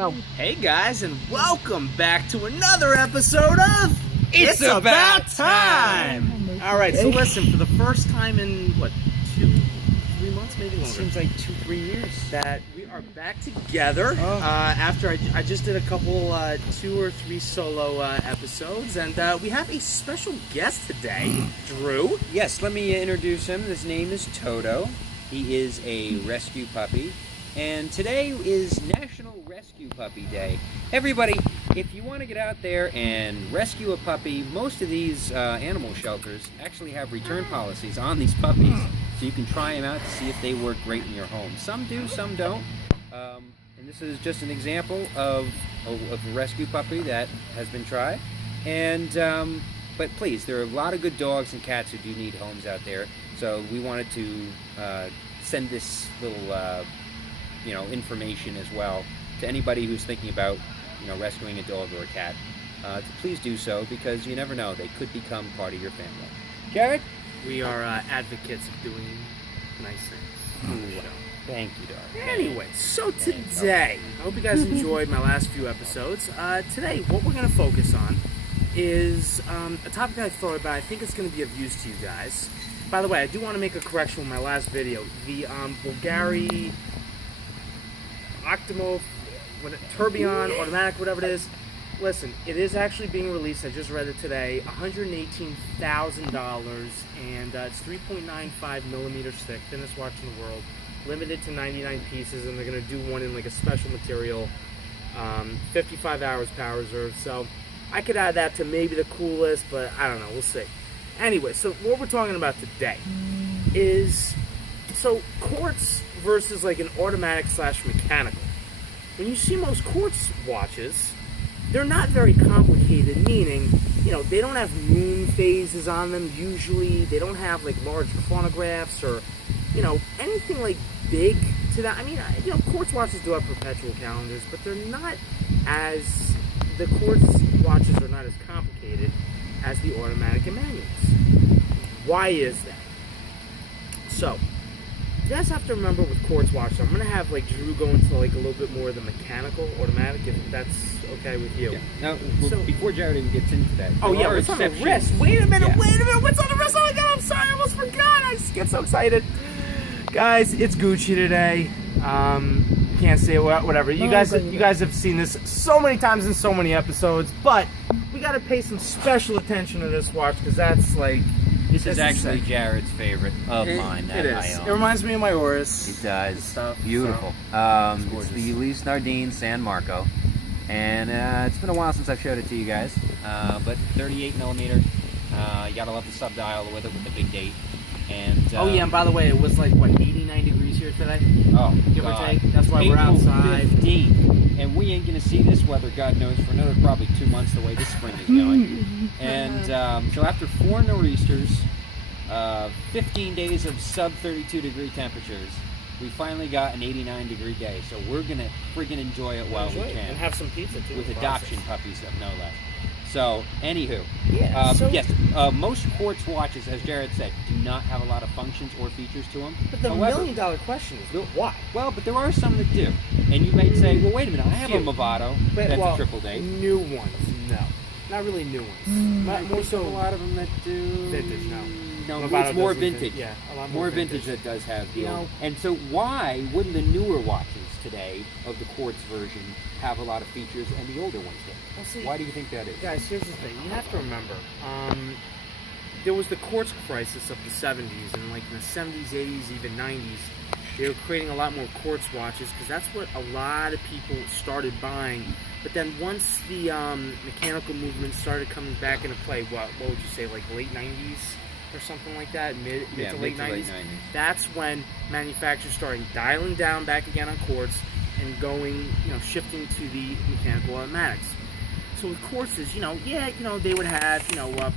Go. Hey guys, and welcome back to another episode of It's About Time! Alright, so listen, for the first time in, 2-3 months, maybe longer? Seems like 2-3 years. That we are back together after I just did a couple, 2 or 3 solo episodes, and we have a special guest today, Drew. Yes, let me introduce him. His name is Toto. He is a rescue puppy. And today is National Rescue Puppy Day. Everybody, if you want to get out there and rescue a puppy, most of these animal shelters actually have return policies on these puppies. So you can try them out to see if they work great in your home. Some do, some don't. And this is just an example of a rescue puppy that has been tried. And but please, there are a lot of good dogs and cats who do need homes out there. So we wanted to send this little information as well to anybody who's thinking about, rescuing a dog or a cat. To please do so, because you never know, they could become part of your family. Jared? We are advocates of doing nice things. Thank you, darling. Anyway, so today, I hope you guys enjoyed my last few episodes. Today, what we're going to focus on is a topic I thought about. I think it's going to be of use to you guys. By the way, I do want to make a correction with my last video. The Bulgari Octimo, Tourbillon, automatic, whatever it is. Listen, it is actually being released. I just read it today. $118,000, and it's 3.95 millimeters thick, thinnest watch in the world. Limited to 99 pieces, and they're going to do one in like a special material. 55 hours power reserve. So I could add that to maybe the coolest, but I don't know. We'll see. Anyway, so what we're talking about today is Quartz versus like an automatic / mechanical. When you see most Quartz watches, they're not very complicated, meaning, they don't have moon phases on them usually. They don't have like large chronographs or, anything like big to that. I mean, Quartz watches do have perpetual calendars, but the Quartz watches are not as complicated as the automatic and manuals. Why is that? So, you guys have to remember with Quartz watches, I'm going to have like Drew go into like a little bit more of the mechanical, automatic, if that's okay with you. Yeah. Now, before Jared even gets into that, what's on the wrist? Wait a minute, what's on the wrist? Oh my god, I'm sorry, I almost forgot. I just get so excited. Guys, it's Gucci today. Can't say whatever. You guys have seen this so many times in so many episodes, but we got to pay some special attention to this watch because that's like. This is actually Jared's favorite of mine that I own. It reminds me of my Oris. It does. Stuff, beautiful. So. It's the Elise Nardine San Marco. And it's been a while since I've showed it to you guys. But 38 millimeter. You gotta love the sub-dial with it with the big date. And and by the way, it was like, 89 degrees here today? Oh, give or take. That's why we're outside. 15. And we ain't gonna see this weather, God knows, for another probably 2 months the way this spring is going. And so after 4 nor'easters, 15 days of sub 32 degree temperatures, we finally got an 89 degree day. So we're gonna friggin' enjoy it while we can. And have some pizza too. With adoption puppies, no less. So, anywho, yes, most Quartz watches, as Jared said, do not have a lot of functions or features to them. But the million-dollar question is, why? Well, but there are some that do. And you might say, well, wait a minute, I have a Movado that's a triple date. New ones, no. Not really new ones. More so a lot of them that do... Vintage, no. No, it's more vintage. Yeah, a lot more vintage that does have the old. And so why wouldn't the newer watches today of the Quartz version have a lot of features and the older ones don't? Well, see, why do you think that is? Guys, here's the thing. You have to remember, there was the Quartz crisis of the 70s, and like in the 70s, 80s, even 90s, they were creating a lot more Quartz watches because that's what a lot of people started buying. But then once the mechanical movement started coming back into play, what would you say, like late 90s? Or something like that, mid to late 90s. That's when manufacturers started dialing down back again on Quartz and going, shifting to the mechanical automatics. So with Quartzes, they would have,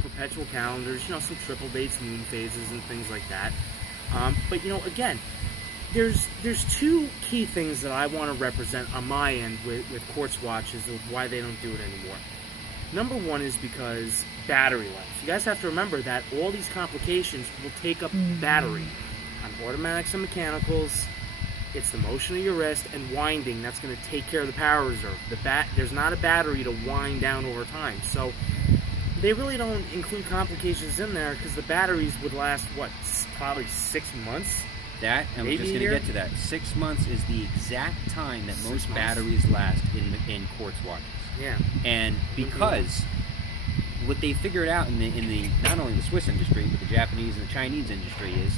perpetual calendars, some triple dates, moon phases, and things like that. But again, there's 2 key things that I want to represent on my end with Quartz watches of why they don't do it anymore. Number 1 is because battery life. You guys have to remember that all these complications will take up battery on automatics and mechanicals. It's the motion of your wrist and winding that's going to take care of the power reserve. There's not a battery to wind down over time. So they really don't include complications in there because the batteries would last, what, probably 6 months? That, and we're Maybe just going a to year? get to that. 6 months is the exact time that 6 most months. batteries last in quartz watches. Yeah. And because what they figured out in the not only the Swiss industry but the Japanese and the Chinese industry is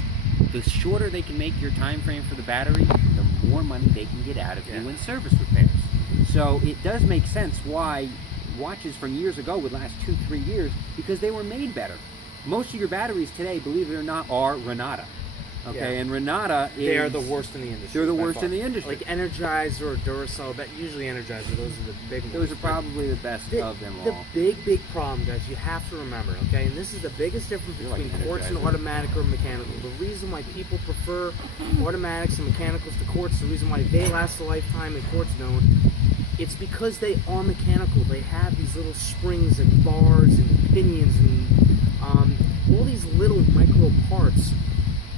the shorter they can make your time frame for the battery, the more money they can get out of you in service repairs. So it does make sense why watches from years ago would last 2-3 years because they were made better. Most of your batteries today, believe it or not, are Renata. Okay, and Renata is... They are the worst in the industry. They're the by worst far. in the industry. Like Energizer or Duracell, but usually Energizer, those are the big ones. Those are probably the best of them all. The big problem, guys, you have to remember, okay, and this is the biggest difference between quartz and automatic or mechanical. The reason why people prefer automatics and mechanicals to quartz, the reason why they last a lifetime and quartz don't, it's because they are mechanical. They have these little springs and bars and pinions and all these little micro parts.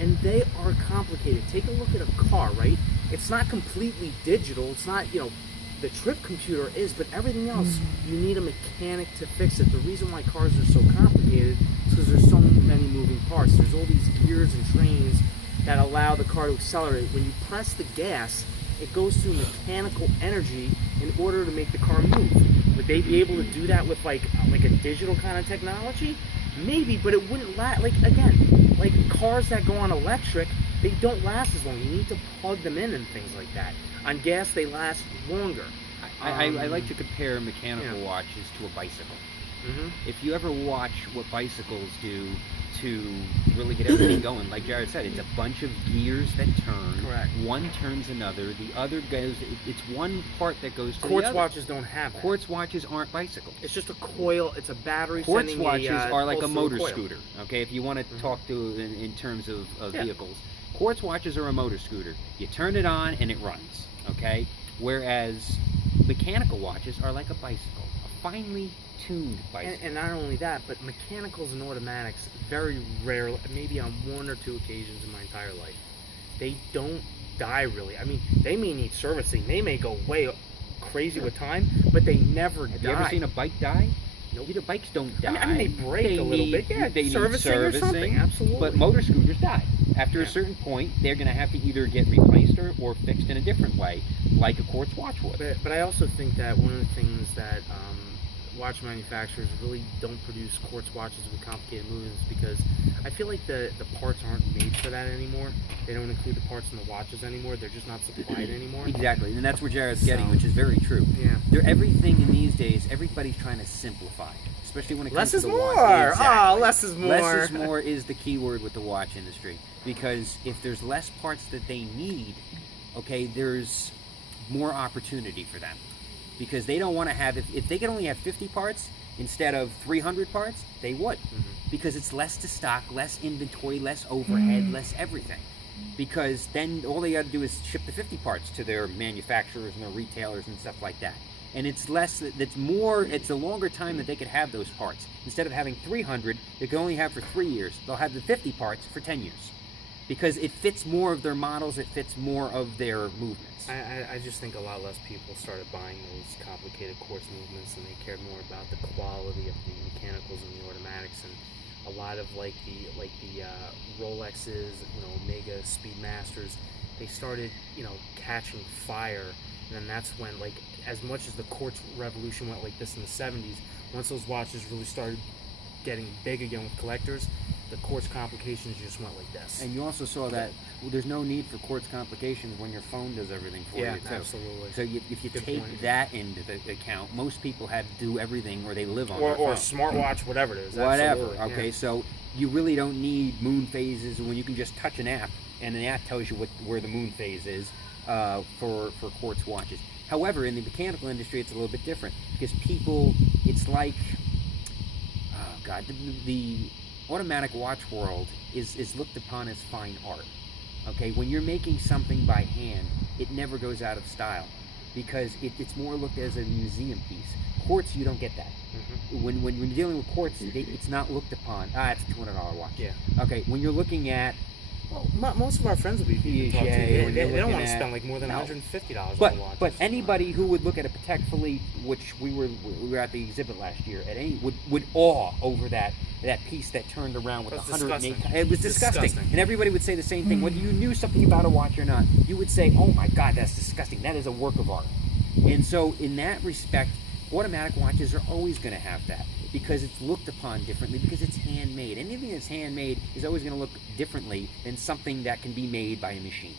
And they are complicated. Take a look at a car, right? It's not completely digital. It's not, the trip computer is, but everything else, you need a mechanic to fix it. The reason why cars are so complicated is because there's so many moving parts. There's all these gears and trains that allow the car to accelerate. When you press the gas, it goes through mechanical energy in order to make the car move. Would they be able to do that with like a digital kind of technology? Maybe, but it wouldn't last. Like cars that go on electric, they don't last as long. You need to plug them in and things like that. On gas, they last longer. I like to compare mechanical watches to a bicycle. If you ever watch what bicycles do to really get everything going, like Jared said, it's a bunch of gears that turn. Correct. One turns another. The other goes. It's one part that goes to Quartz the other. watches don't have that. Quartz watches aren't bicycles. It's just a coil. It's a battery. Quartz watches are like a pulse motor coil. scooter. Okay, if you want to talk to in terms of vehicles, quartz watches are a motor scooter. You turn it on and it runs. Okay, whereas mechanical watches are like a bicycle, a finely tuned bicycle. And not only that, but mechanicals and automatics, very rarely, maybe on 1 or 2 occasions in my entire life, they don't die really. I mean, they may need servicing. They may go way crazy with time, but they never die. Have you ever seen a bike die? Nope. Either bikes don't die. I mean, they break a little bit. Yeah, they servicing need or something. Absolutely. But motor scooters die. After a certain point, they're going to have to either get replaced or fixed in a different way, like a quartz watch would. But I also think that one of the things that watch manufacturers really don't produce quartz watches with complicated movements because I feel like the parts aren't made for that anymore. They don't include the parts in the watches anymore. They're just not supplied anymore. Exactly, and that's where Jared's getting, which is very true. Yeah. Everything in these days, everybody's trying to simplify, especially when it comes Less to is the more. watch. Exactly. Less is more. Less is more is the key word with the watch industry because if there's less parts that they need, okay, there's more opportunity for them. Because they don't want to have, if they could only have 50 parts instead of 300 parts, they would. Because it's less to stock, less inventory, less overhead, less everything. Because then all they got to do is ship the 50 parts to their manufacturers and their retailers and stuff like that. And it's less, it's a longer time that they could have those parts. Instead of having 300, they can only have for 3 years. They'll have the 50 parts for 10 years. Because it fits more of their models, it fits more of their movements. I just think a lot less people started buying those complicated quartz movements and they cared more about the quality of the mechanicals and the automatics and a lot of like the Rolexes, Omega Speedmasters, they started catching fire, and then that's when as much as the quartz revolution went like this in the 70s, once those watches really started getting big again with collectors, the quartz complications just went like this. And you also saw that there's no need for quartz complications when your phone does everything for you too. Absolutely. So if you take that into the account, most people have to do everything or they live on or their phone. a smartwatch, whatever it is. Whatever. Absolutely. Okay, so you really don't need moon phases when you can just touch an app and the app tells you where the moon phase is for quartz watches. However, in the mechanical industry, it's a little bit different because it's like, oh God, the automatic watch world is looked upon as fine art. Okay, when you're making something by hand, it never goes out of style because it's more looked as a museum piece. Quartz, you don't get that. When you're dealing with quartz, it's not looked upon. It's a $200 watch. Yeah. Okay, when you're looking at Well, most of our friends will be people talk to. Yeah, when They you're don't want looking to at- spend like more than no. $150 But on a watch. but anybody who would look at a Patek Philippe, which we were at the exhibit last year, at any would awe over that piece that turned around with That's 108. disgusting. It was disgusting. Disgusting. And everybody would say the same thing, whether you knew something about a watch or not. You would say, "Oh my God, that's disgusting. That is a work of art." And so, in that respect, automatic watches are always going to have that because it's looked upon differently because it's handmade. Anything that's handmade is always going to look differently than something that can be made by a machine.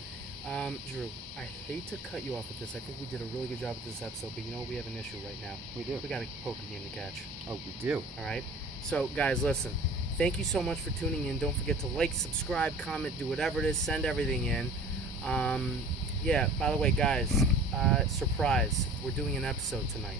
Drew, I hate to cut you off with this. I think we did a really good job with this episode, but you know we have an issue right now. We do. We got a poker game to catch. Oh, we do. All right. So, guys, listen. Thank you so much for tuning in. Don't forget to like, subscribe, comment, do whatever it is. Send everything in. Yeah. By the way, guys, surprise. We're doing an episode tonight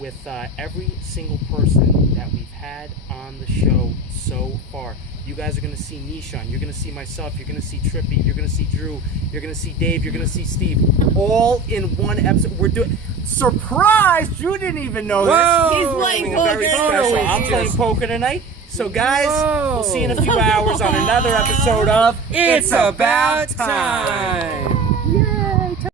with every single person that we've had on the show so far. You guys are going to see Nishan, you're going to see myself, you're going to see Trippy, you're going to see Drew, you're going to see Dave, you're going to see Steve, all in one episode. We're doing surprise! Drew didn't even know this. He's playing Doing a very poker. special. Totally. I'm playing poker tonight. So guys, Whoa. we'll see you in a few hours on another episode of It's about time.